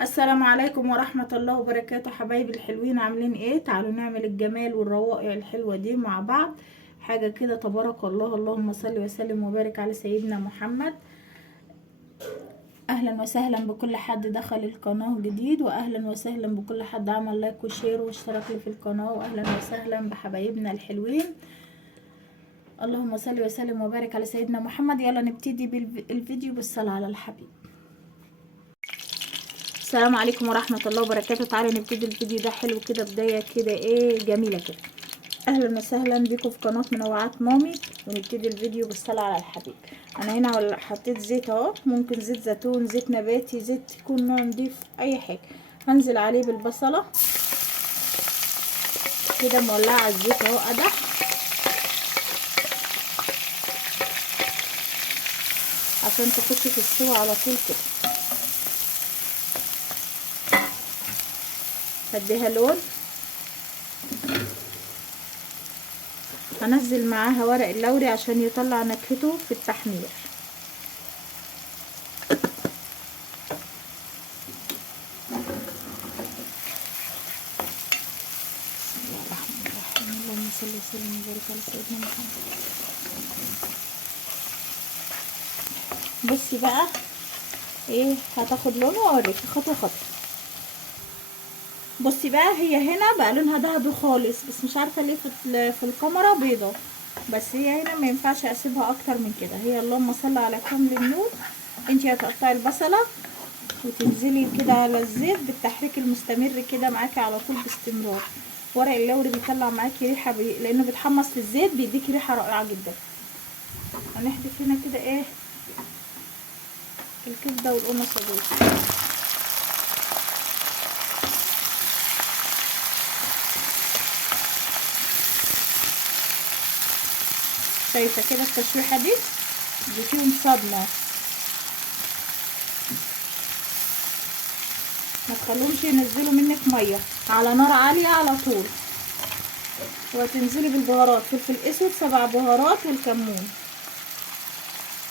السلام عليكم ورحمة الله وبركاته. حبايبي الحلوين عاملين ايه؟ تعالوا نعمل الجمال والروائع الحلوة دي مع بعض. حاجة كده تبارك الله. اللهم صل وسلم وبارك على سيدنا محمد. اهلا وسهلا بكل حد دخل القناة جديد، واهلا وسهلا بكل حد عمل لايك وشير واشترك لي في القناة، واهلا وسهلا بحبايبنا الحلوين. اللهم صل وسلم وبارك على سيدنا محمد. يلا نبتدي بالفيديو بالصلاة على الحبيب. السلام عليكم ورحمة الله وبركاته. تعالوا نبتدي الفيديو ده حلو كده، بداية كده ايه جميلة كده. اهلا وسهلا بكم في قناة منوعات مامي، ونبتدي الفيديو بالصلاة على الحبيب. انا هنا حطيت زيت اهو، ممكن زيت زيتون، زيت نباتي، زيت يكون نوع نضيف، اي حاجة. هنزل عليه بالبصلة كده، مولعة الزيت اهو قدح عشان تخش في السوا على طول كده. هديها لون. هنزل معاها ورق اللوري عشان يطلع نكهته في التحمير. اللهم صل وسلم وبارك على سيدنا محمد. بصي بقى ايه هتاخد لون واوريكي خطوه خطوه. بصي بقى، هي هنا بقى لونها ذهبي خالص، بس مش عارفه ليه في الكاميرا بيضه، بس هي هنا ما ينفعش اسيبها اكتر من كده. هي اللهم صل على كامل النور. انتي هتقطعي البصله وتنزلي كده على الزيت بالتحريك المستمر كده معاكي على طول باستمرار. ورق اللوري بيطلع معاكي ريحه لانه بيتحمص في الزيت، بيديكي ريحه رائعه جدا. هنحذف هنا كده ايه الكبده والقمصه دول. شايفه كده التشويحه دي فيهم صدمه. ما تخلوهمش ينزلوا منك ميه، على نار عاليه على طول. وهتنزلي بالبهارات، فلفل اسود 7 بهارات والكمون.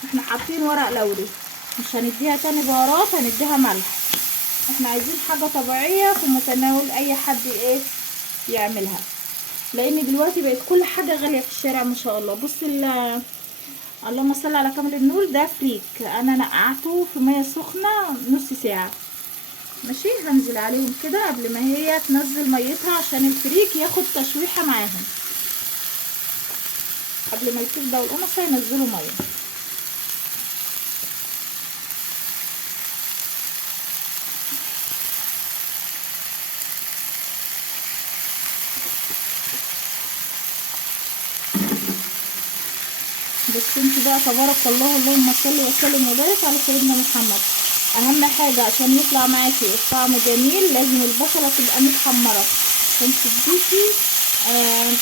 احنا حاطين ورق لوري، مش هنديها تاني بهارات، هنديها ملح. احنا عايزين حاجه طبيعيه في متناول اي حد ايه يعملها، لان دلوقتي بقت كل حاجه غاليه في الشارع ما شاء الله. بصي اللهم صل على كامل النور، ده فريك انا نقعته في ميه سخنه نص ساعه. ماشي، هنزل عليهم كده قبل ما هي تنزل ميتها عشان الفريك ياخد تشويحه معاهم، قبل ما الكبده والقمصه ينزلوا ميه. بس انت بقى تبارك الله، اللهم صل وسلم وبارك على سيدنا محمد. اهم حاجه عشان يطلع معاكي الطعم جميل لازم البصله تبقى متحمره عشان تديكي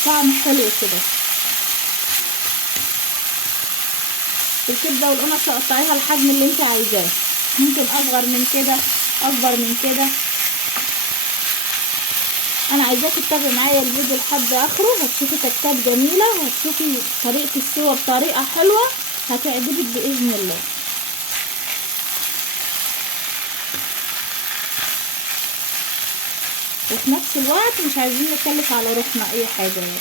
طعم حلو كده. الكبده والقمص قطعيها الحجم اللي انت عايزاه، ممكن اصغر من كده اكبر من كده. انا عايزاكي تتابعي معايا الفيديو لحد اخره، هتشوفي تكات جميله، وهتشوفي طريقه السوا بطريقه حلوه هتعجبك باذن الله. وفي نفس الوقت مش عايزين نكلف على روحنا اي حاجه يعني،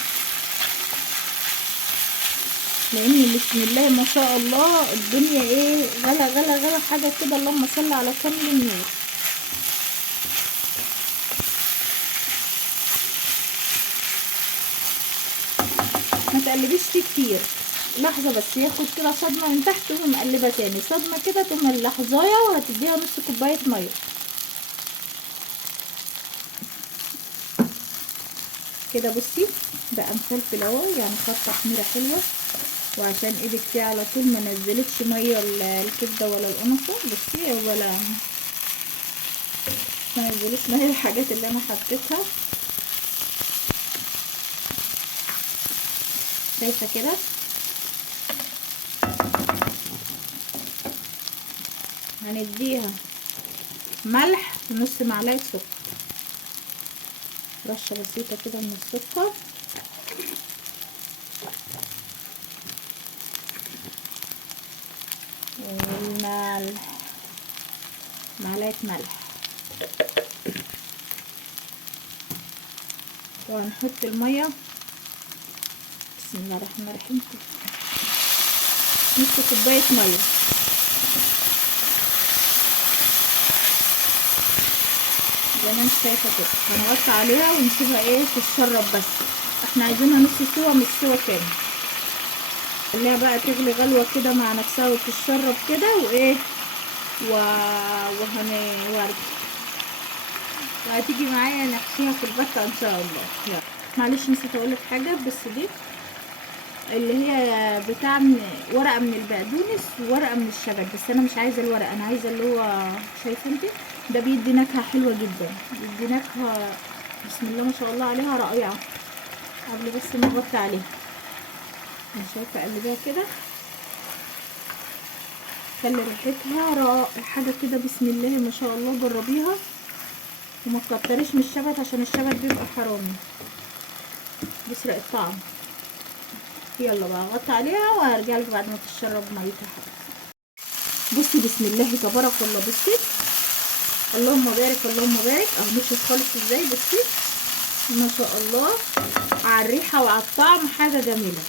لان بسم الله ما شاء الله الدنيا ايه غلا غلا غلا حاجه كده. اللهم صل على كامل النور. ما تقلبيش فيه كتير، لحظه بس ياخد كده صدمه من تحت، تقوم مقلبه تاني صدمه كده، تقوم اللحظايه وهتديها نص كوبايه ميه. كده بصي بقى مفلفل اهو، يعني خد تحميره حلوه، وعشان ايدك فيه على طول ما نزلتش ميه الكبده ولا القنصه. بصي ولا ما نزلتش ميه الحاجات اللي انا حطيتها. شايفه كده. هنديها ملح ونص معلقه سكر، رشه بسيطه كده من السكر، والملح معلقه ملح وهنحط الميه. بسم الله الرحمن الرحيم، نص كوبايه ميه. زي ما انت شايفه كده هنغطي عليها ونسيبها ايه تتشرب، بس احنا عايزينها نص سوا مش سوا كامل. خليها بقى تغلي غلوه كده مع نفسها وتتشرب كده وايه وارجع وهتيجي معايا نحشيها في البطه ان شاء الله. يلا معلش نسيت اقولك حاجه، بس دي اللي هي بتاع ورقه من البقدونس وورقه من الشبت، بس انا مش عايزه الورقه، انا عايزه اللي هو شايفه انت ده بيدي نكهه حلوه جدا، بيدي نكهه بسم الله ما شاء الله عليها رائعه. قبل بس ما اغطي عليها انا شايفه اقلبها كده، خلي ريحتها حاجه كده بسم الله ما شاء الله. جربيها وما تكتريش من الشبت عشان الشبت بيبقى حرامي بيسرق الطعم. يلا بقى اغطي عليها وهرجع لك بعد ما تشرب ميتها. بصي بسم الله تبارك الله، بصي اللهم بارك اللهم بارك اهو نشفت خالص ازاي. بصي ما شاء الله على الريحه وعلى الطعم، حاجه جميله.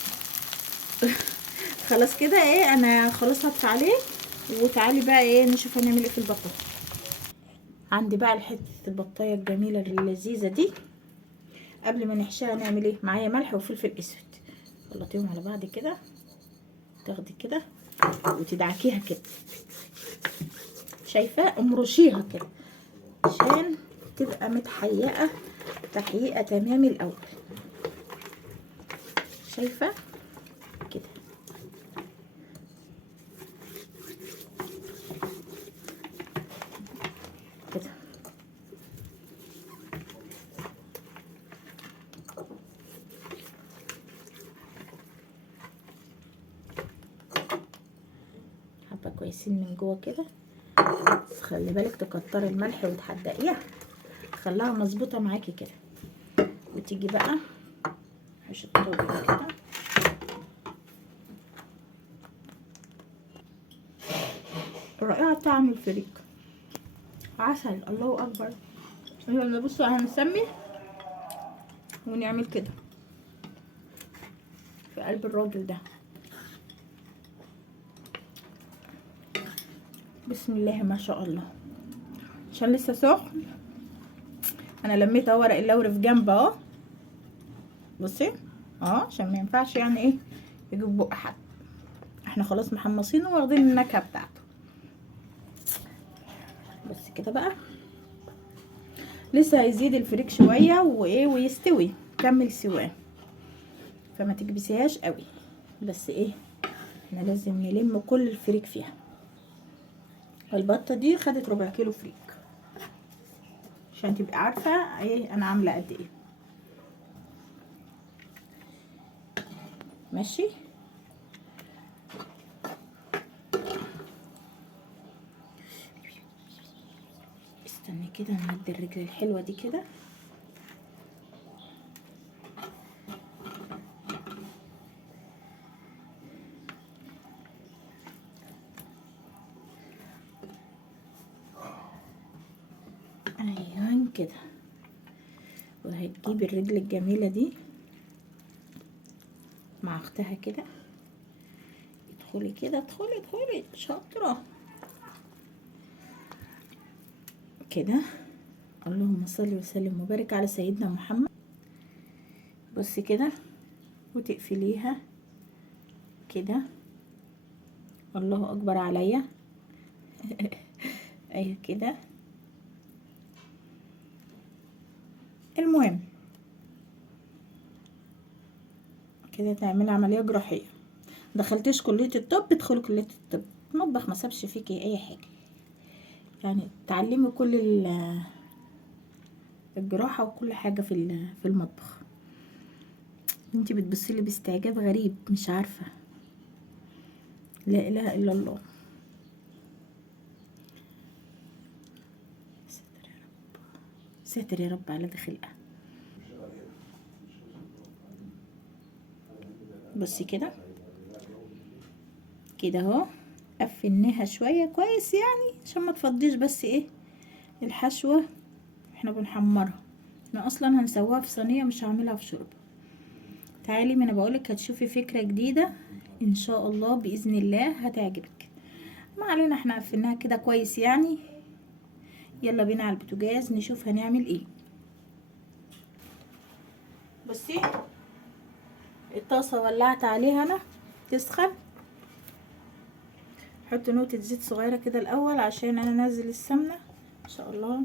خلاص كده ايه انا خلاص هطفي عليه، وتعالي بقى ايه نشوف هنعمل ايه في البطه. عندي بقى حته البطايه الجميله اللذيذه دي. قبل ما نحشيها نعمل ايه؟ معايا ملح وفلفل اسود، خلطيهم على بعض كده، تاخدي كده وتدعكيها كده، شايفه؟ امرشيها كده عشان تبقى متحيقه تحقيقه تمام الاول، شايفه كده. كده حبه كويسين من جوه كده، بس خلي بالك تكتري الملح وتحدقيها، خليها مظبوطه معاكي كده. وتيجي بقى مش الطوبه كده رائعه طعم الفريك عسل، الله اكبر. يلا بصوا هنسمي ونعمل كده في قلب الراجل ده. بسم الله ما شاء الله. عشان لسه سخن انا لميت اهو ورق اللوري في جنب اهو، بصي عشان ما ينفعش يعني ايه يجيب بق حد. احنا خلاص محمصينه واخدين النكهه بتاعته. بس كده بقى لسه هيزيد الفريك شويه وايه ويستوي كمل سواه، فما تكبسيهاش قوي، بس ايه احنا لازم نلم كل الفريك فيها. البطه دي خدت ربع كيلو فريك عشان تبقي عارفه ايه انا عامله قد ايه. ماشي استني كده نعدي الرجل الحلوه دي كده. ايوه كده. وهتجيبي الرجل الجميله دي مع اختها كده، ادخلي كده ادخلي شاطره كده. اللهم صل وسلم وبارك على سيدنا محمد. بصي كده وتقفليها كده. الله اكبر عليا. ايوه كده. المهم كده تعملي عمليه جراحيه. دخلتيش كليه الطب ادخلي كليه الطب، المطبخ ما سابش فيكي اي حاجه، يعني تعلمي كل الجراحه وكل حاجه في المطبخ. انتي بتبصيلي باستعجاب غريب مش عارفه. لا اله الا الله. ساتر يا رب على ده خلقه. بصي كده كده اهو، قفلناها شويه كويس يعني عشان ما تفضيش بس ايه الحشوة احنا بنحمرها، احنا اصلا هنسويها في صينية، مش هعملها في شوربة. تعالي، ما انا بقولك هتشوفي فكرة جديدة ان شاء الله باذن الله هتعجبك. ما علينا، احنا قفلناها كده كويس يعني. يلا بينا على البوتاجاز نشوف هنعمل ايه. بصي الطاسة ولعت عليها انا تسخن. حط نقطة زيت صغيرة كده الاول عشان انا انزل السمنة ان شاء الله.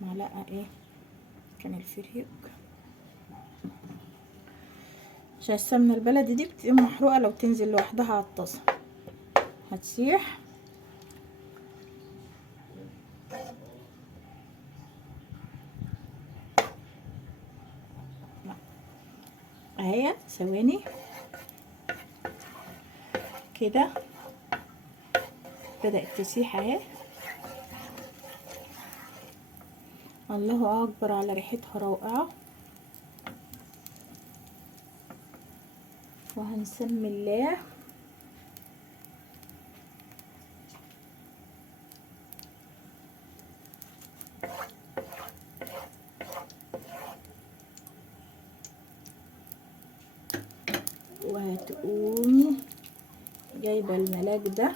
معلقة ايه كان الفريق، عشان السمنة البلدي دي بتبقى محروقة لو تنزل لوحدها على الطاسة هتسيح. اهي ثواني كده بدأت تسيح اهي. الله اكبر على ريحتها رائعة. وهنسمي الله. وهتقومي جايبه الملاك ده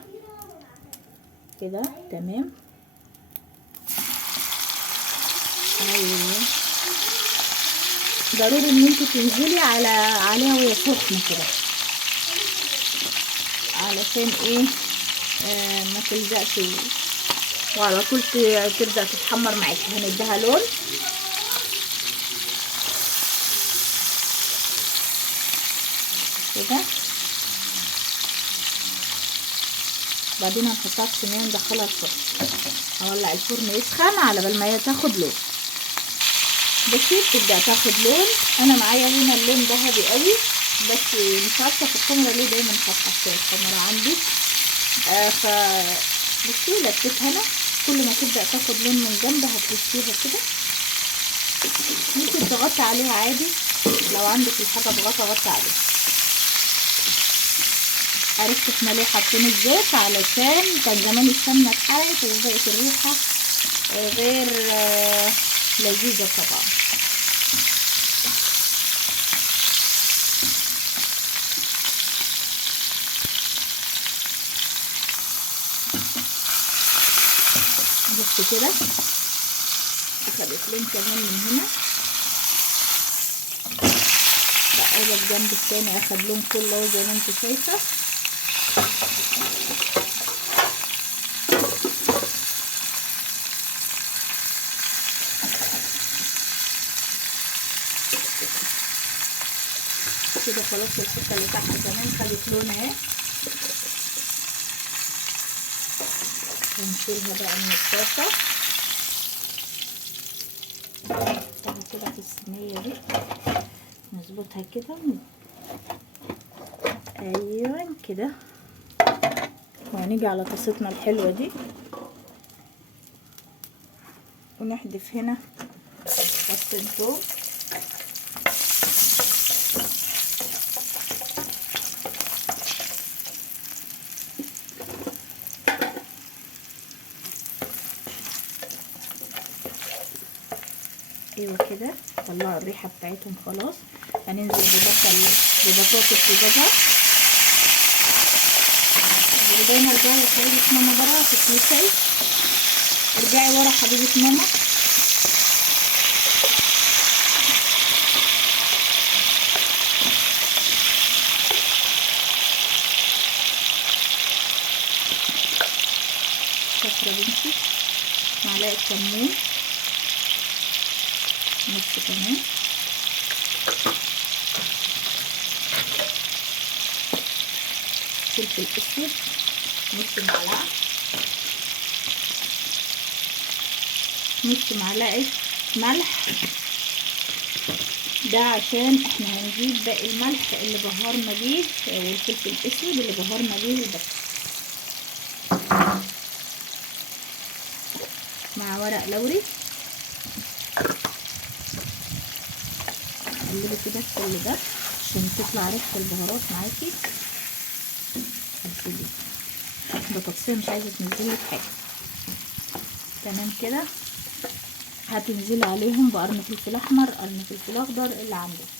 كده تمام. ايوه ضروري ان انت تنزلي عليها وهي سخنه كده، علشان ايه ما تلزقش وعلى طول تبدا تتحمر معاكي. هنديها لون كده، بعدين هنحطها في صينيه ندخلها الفرن. هولع الفرن يسخن على بال ما هي تاخد لون. بصي بتبدا تاخد لون. انا معايا هنا اللون ذهبي قوي، بس مش عارفه في الكاميرا ليه دايما فاتحه شويه الكاميرا عندي. ف بصي لفيتها انا، كل ما تبدا تاخد لون من جنب هتلفيها كده. ممكن تغطي عليها عادي، لو عندك الحاجه بغطا غطي عليها. عرفت احنا ليه حاطين الزيت؟ علشان كان زمان السمنه اتحرقت وبقت الريحه غير لذيذه طبعا. بص كده اخدت لون كمان من هنا، بقى الجنب التاني اخد لون كله زي ما انت شايفه. كده خلاص الحته اللي تحت كمان خدت لون اهي. هنشيلها بقى من الطاسه كده في الصينيه دي، نظبطها كده. ايوه كده. وهنيجي على طاستنا الحلوه دي ونحدف هنا فص توم ايوه كده. طلعوا الريحه بتاعتهم خلاص. هننزل ببطاطس وجزر. دايما ارجعي لحبيبه ماما برا تتلسعي، ارجعي ورا حبيبه ماما. شاطره بنتي. معلقه كمون نص كمان، فلفل اسود نص معلقه، نص معلقه ملح. ده عشان احنا هنجيب باقي الملح اللي بهرنا بيه والفلفل الاسود اللي بهرنا بيه البصل، مع ورق لوري. قلبي كده كل ده عشان تطلع ريحه البهارات معاكي. هتسيبي بطاطسيه مش عايزه تنزلي حاجه. تمام كده. هتنزلي عليهم بقرن فلفل احمر، قرن فلفل اخضر اللي عندك.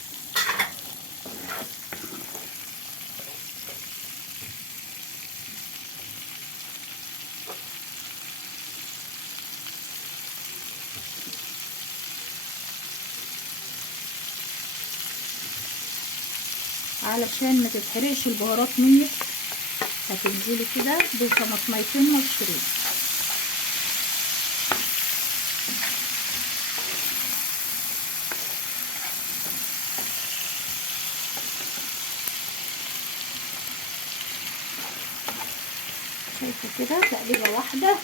علشان ما تتحرقش البهارات منك هتنزلي كده بطماطميتين مبشورين. شايفه كده تقليبه واحده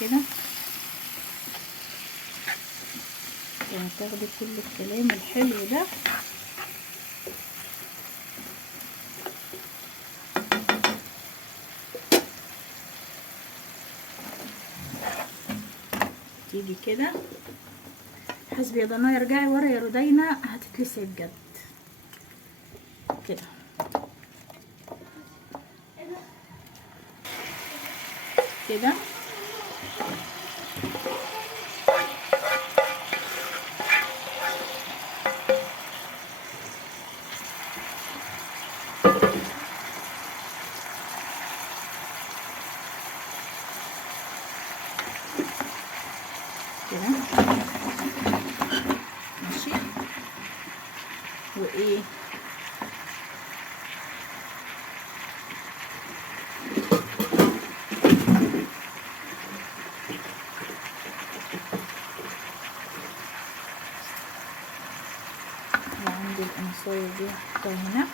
كده، وهتاخدي كل الكلام الحلو ده تيجي كده. حسبي يا ضنايا، ارجعي ورا يا رودينا هتتلسعي بجد كده. كده كده ماشي. وايه وعندي القنصايه دي هحطها هنا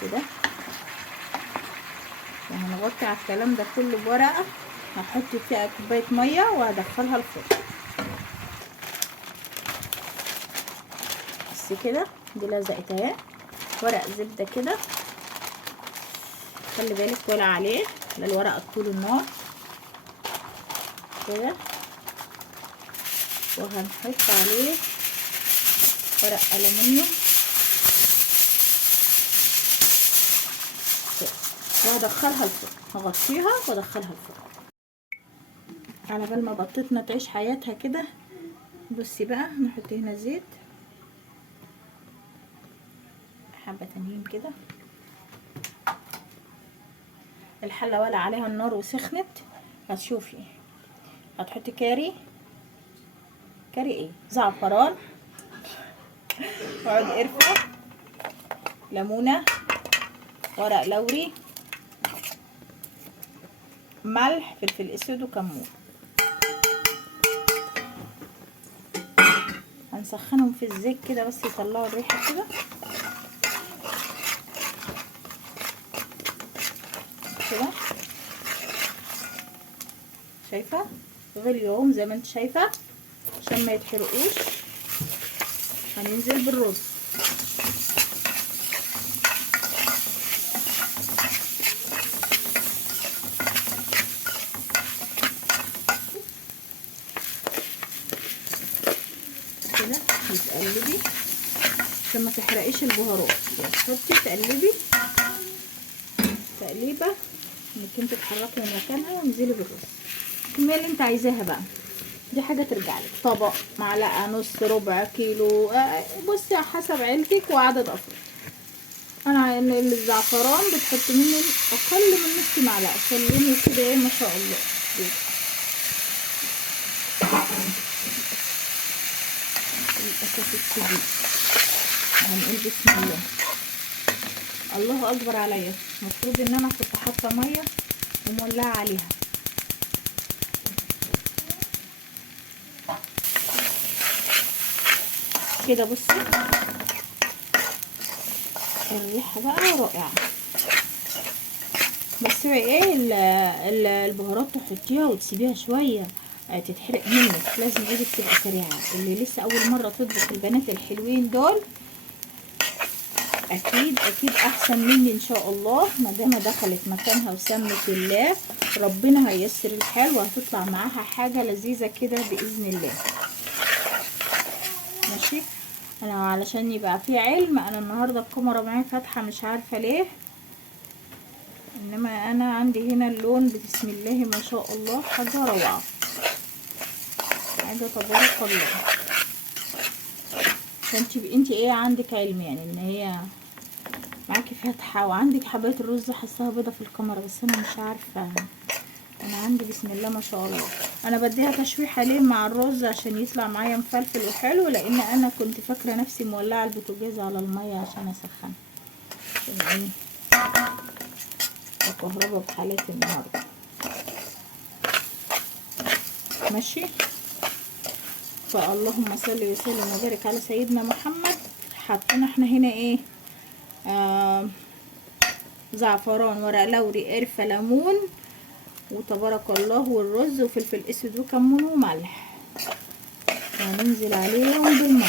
كده، وهنغطي على الكلام ده كله بورقه. هحط فيها كوبايه ميه وهدخلها الفرن بس كده. دي لزقت اهي، ورق زبده كده. خلي بالك ولا عليه لا الورقه طول النار كده. وهنحط عليه ورق ألمنيوم كده، وهدخلها الفرن. هغطيها وادخلها الفرن على بال ما بطتنا تعيش حياتها كده. بصي بقى، نحط هنا زيت حبه تانيين كده. الحله ولا عليها النار وسخنت. هتشوفي هتحطي كاري ايه، زعفران، عود قرفه، ليمونه، ورق لوري، ملح، فلفل اسود، وكمون. هنسخنهم في الزيت كده بس يطلعوا الريحه كده كده. شايفه غليهم زي ما انت شايفه عشان ما يتحرقوش. هننزل بالرز كده، بتقلبي عشان ما تحرقيش البهارات. تحطي تقلبي تقليبه انك انت تتحركي من مكانها، وانزلي بالرز الكميه اللي انت عايزاها بقى. دي حاجه ترجع لك، طبق، معلقه، نص، ربع كيلو، بصي على حسب عيلتك وعدد افراد. انا الزعفران بتحط منه اقل من نص معلقه عشان لونه كده ايه ما شاء الله. للاسف الشديد هنقول بسم الله. الله اكبر عليا. المفروض ان انا كنت حاطه ميه ومولعه عليها كده. بصي الريحه بقى رائعه. بس ايه البهارات تحطيها وتسيبيها شويه تتحرق منك. لازم ايدك تبقى سريعه. اللي لسه اول مره تطبخ، البنات الحلوين دول اكيد احسن مني ان شاء الله. ما دام دخلت مكانها وسمت الله، ربنا هييسر الحال وهتطلع معاها حاجه لذيذه كده باذن الله. ماشي. انا علشان يبقى في علم، انا النهارده الكاميرا معايا فاتحه مش عارفه ليه. انما انا عندي هنا اللون بسم الله ما شاء الله حاجه روعه، حاجه تبارك الله. فانت ايه عندك علم يعني ان هي معاكي فاتحه، وعندك حبايه الرز حاساها بيضه في الكاميرا بس انا مش عارفه. انا عندي بسم الله ما شاء الله. انا بديها تشويحه ليه مع الرز عشان يطلع معايا مفلفل وحلو، لان انا كنت فاكره نفسي مولعه البوتاجاز على الميه عشان اسخنها، عشان ايه الكهرباء بحالتي النهارده. ماشي. فاللهم صل وسلم وبارك على سيدنا محمد. حطينا احنا هنا ايه؟ زعفران، ورق لوري، قرفه، ليمون، وتبارك الله، والرز وفلفل اسود وكمون وملح. هننزل عليهم بالميه.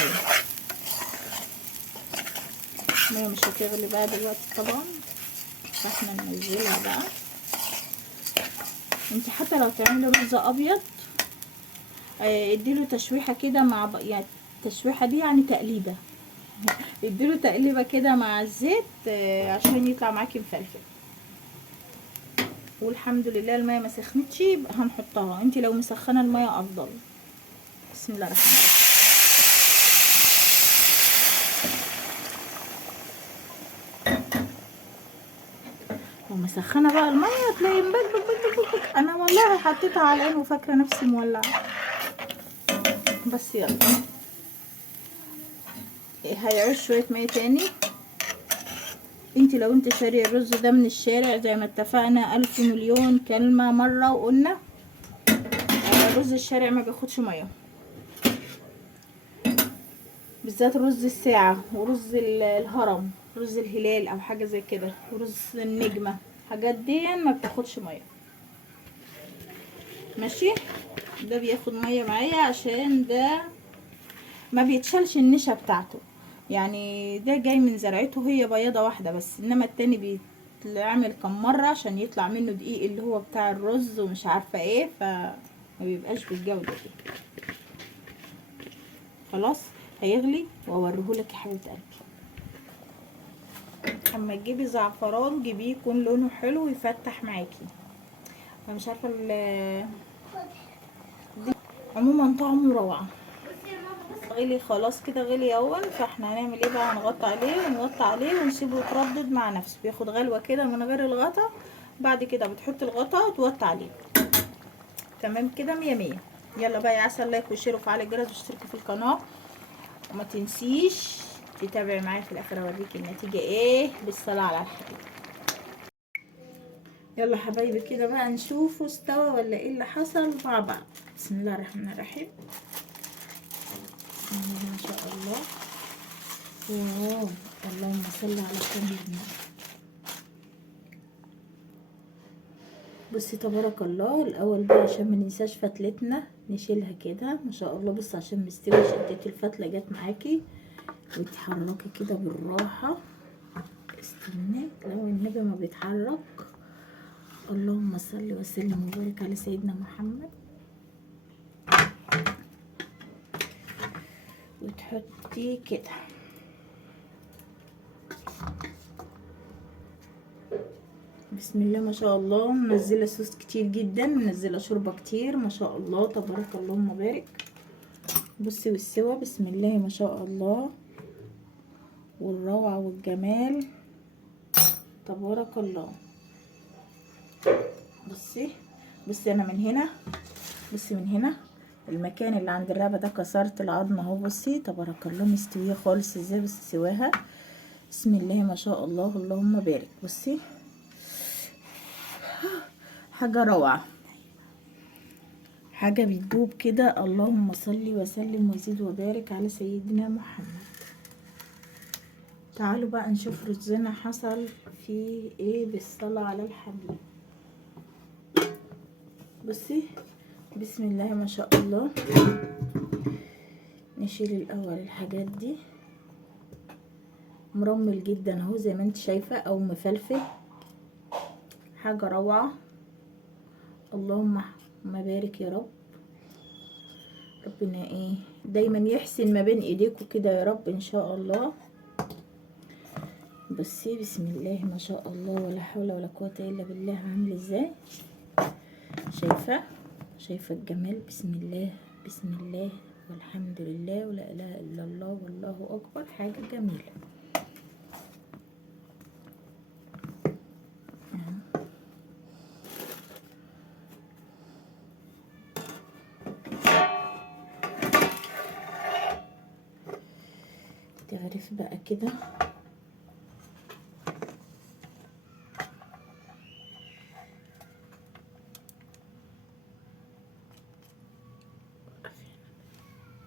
الميه مش هتغلي بقى دلوقتي طبعا، فاحنا ننزلها بقى. انت حتى لو تعملي رز ابيض اديله تشويحه كده مع يعني التشويحه دي يعني تقليبه، اديله تقليبه كده مع الزيت عشان يطلع معاكي مفلفل. والحمد لله الميه ما سخنتش، يبقى هنحطها. انت لو مسخنه الميه افضل. بسم الله الرحمن الرحيم. لو مسخنه بقى الميه هتلاقي مبكبك. انا والله حطيتها على العين وفاكره نفسي مولعه. بس يلا هيعوز شويه ميه تاني. انت لو انت شاري الرز ده من الشارع زي ما اتفقنا 1000 مليون كلمه مره وقلنا رز الشارع ما بياخدش ميه، بالذات رز الساعه ورز الهرم، رز الهلال او حاجه زي كده، ورز النجمه، الحاجات دي ما بتاخدش ميه. ماشي. ده بياخد ميه معايا عشان ده ما بيتشالش النشا بتاعته، يعني ده جاي من زرعته هي بيضه واحده بس، انما التاني بيتعمل كم مره عشان يطلع منه دقيق اللي هو بتاع الرز ومش عارفه ايه، فما بيبقاش بالجوده دي. خلاص هيغلي واوريهولك يا حبيبه قلبي. اما تجيبي زعفران جيبيه يكون لونه حلو ويفتح معاكي. انا مش عارفه عموما طعمه روعه. غلي خلاص كده، غلي اول. فاحنا هنعمل ايه بقى؟ هنغطي عليه ونغطي عليه ونسيبه يتردد مع نفسه، بياخد غلوه كده من غير الغطا. بعد كده بتحط الغطا وتوطي عليه. تمام كده، مية مية. يلا بقى يا عسل، لايك وشير وفعل الجرس واشتركي في القناه، وما تنسيش تتابعي معايا في الاخر اوريكي النتيجه ايه بالصلاه على الحبيب. يلا حبايبي كده بقى نشوفه استوى ولا ايه اللي حصل مع بعض. بسم الله الرحمن الرحيم. بسم الله ما شاء الله. واو، اللهم صل على سيدنا. بصي تبارك الله. الاول بقى عشان ما ننساش فتلتنا نشيلها كده ما شاء الله. بصي عشان مستوي شدتي الفتله جت معاكي وتحركي كده بالراحه. استني لو النبي ما بيتحرك. اللهم صل وسلم وبارك على سيدنا محمد. وتحطي كده. بسم الله ما شاء الله. منزله صوص كتير جدا، منزله شوربه كتير ما شاء الله تبارك اللهم بارك. بصي والسوا بسم الله ما شاء الله، والروعه والجمال تبارك الله. بصي انا من هنا، بصي من هنا المكان اللي عند الرقبه ده كسرت العظم اهو. بصي تبارك الله مستويه خالص ازاي. بس سواها بسم الله ما شاء الله اللهم بارك. بصي حاجه روعه، حاجه بتدوب كده. اللهم صل وسلم وزيد وبارك على سيدنا محمد. تعالوا بقى نشوف رزنا حصل فيه ايه بالصلاه على الحبيب. بصي بسم الله ما شاء الله. نشيل الاول الحاجات دي. مرمل جدا اهو زي ما انت شايفه او مفلفل، حاجه روعه. اللهم بارك يا رب. ربنا ايه دايما يحسن ما بين ايديكم كده يا رب ان شاء الله. بصي بسم الله ما شاء الله ولا حول ولا قوة الا بالله، عامل ازاي؟ شايفة الجمال؟ بسم الله بسم الله والحمد لله ولا اله الا الله والله اكبر، حاجة جميلة. تغرف بقى كده.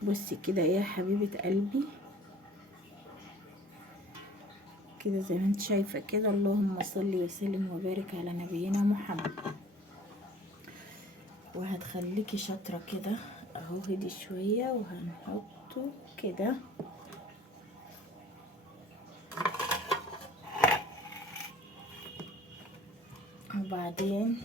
بصي كده يا حبيبة قلبي، كده زي ما انت شايفة كده. اللهم صل وسلم وبارك على نبينا محمد. وهتخليكي شاطرة كده اهو. هدي شوية وهنحطه كده. وبعدين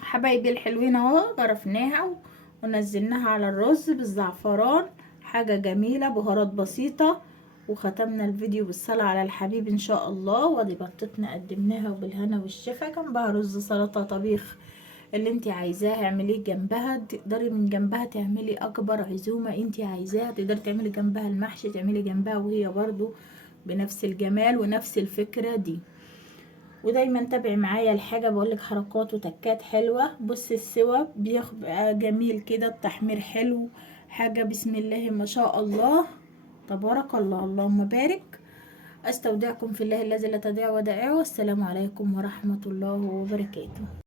حبايبي الحلوين اهو غرفناها ونزلناها على الرز بالزعفران، حاجة جميلة، بهارات بسيطة. وختمنا الفيديو بالصلاة على الحبيب ان شاء الله. وادي بطتنا قدمناها وبالهنا والشفا، جنبها رز، سلطة، طبيخ، اللي انت عايزاه اعمليه جنبها. تقدري من جنبها تعملي اكبر عزومة انت عايزاها. تقدري تعملي جنبها المحشي، تعملي جنبها وهي برضو بنفس الجمال ونفس الفكرة دي. ودايما تابعي معايا الحاجه، بقولك حركات وتكات حلوه. بصي السوا بيبقى جميل كده، التحمير حلو، حاجه بسم الله ما شاء الله تبارك الله. اللهم بارك. استودعكم في الله الذي لا تضيع ودائعه. والسلام عليكم ورحمه الله وبركاته.